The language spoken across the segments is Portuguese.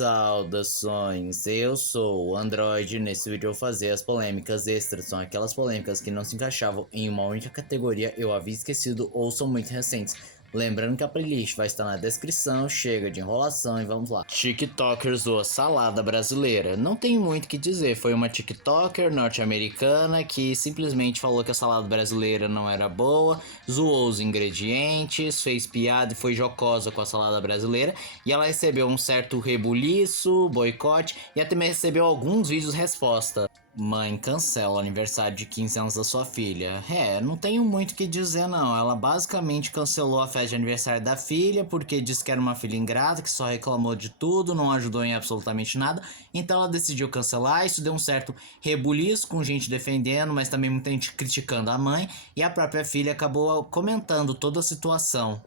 Saudações, eu sou o Android. Nesse vídeo eu vou fazer as polêmicas extras. São aquelas polêmicas que não se encaixavam em uma única categoria, eu havia esquecido ou são muito recentes. Lembrando que a playlist vai estar na descrição. Chega de enrolação e vamos lá. TikToker zoa salada brasileira. Não tem muito o que dizer, foi uma TikToker norte-americana que simplesmente falou que a salada brasileira não era boa, zoou os ingredientes, fez piada e foi jocosa com a salada brasileira, e ela recebeu um certo rebuliço, boicote e até mesmo recebeu alguns vídeos resposta. Mãe, cancela o aniversário de 15 anos da sua filha. Não tenho muito o que dizer não. Ela basicamente cancelou a festa de aniversário da filha porque disse que era uma filha ingrata, que só reclamou de tudo, não ajudou em absolutamente nada. Então ela decidiu cancelar. Isso deu um certo rebuliço com gente defendendo, mas também muita gente criticando a mãe. E a própria filha acabou comentando toda a situação.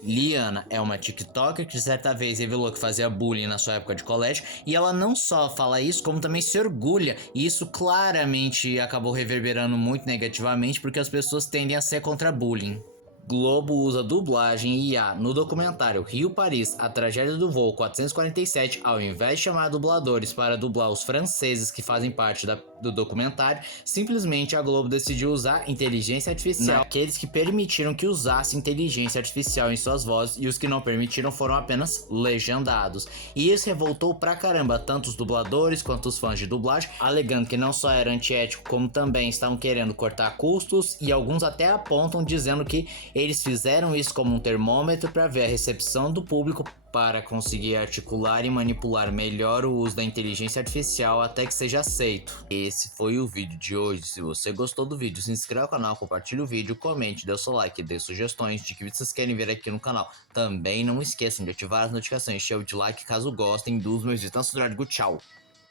Liana é uma TikToker que certa vez revelou que fazia bullying na sua época de colégio, e ela não só fala isso, como também se orgulha, e isso claramente acabou reverberando muito negativamente porque as pessoas tendem a ser contra bullying. Globo usa dublagem e IA no documentário Rio-Paris, a tragédia do voo 447, ao invés de chamar dubladores para dublar os franceses que fazem parte do documentário, simplesmente a Globo decidiu usar inteligência artificial naqueles que permitiram que usasse inteligência artificial em suas vozes, e os que não permitiram foram apenas legendados. E isso revoltou pra caramba tanto os dubladores quanto os fãs de dublagem, alegando que não só era antiético, como também estavam querendo cortar custos, e alguns até apontam dizendo que eles fizeram isso como um termômetro para ver a recepção do público para conseguir articular e manipular melhor o uso da inteligência artificial até que seja aceito. Esse foi o vídeo de hoje. Se você gostou do vídeo, se inscreva no canal, compartilhe o vídeo, comente, dê o seu like, dê sugestões de que vocês querem ver aqui no canal. Também não esqueçam de ativar as notificações, cheio de like caso gostem dos meus vídeos. Então, tchau!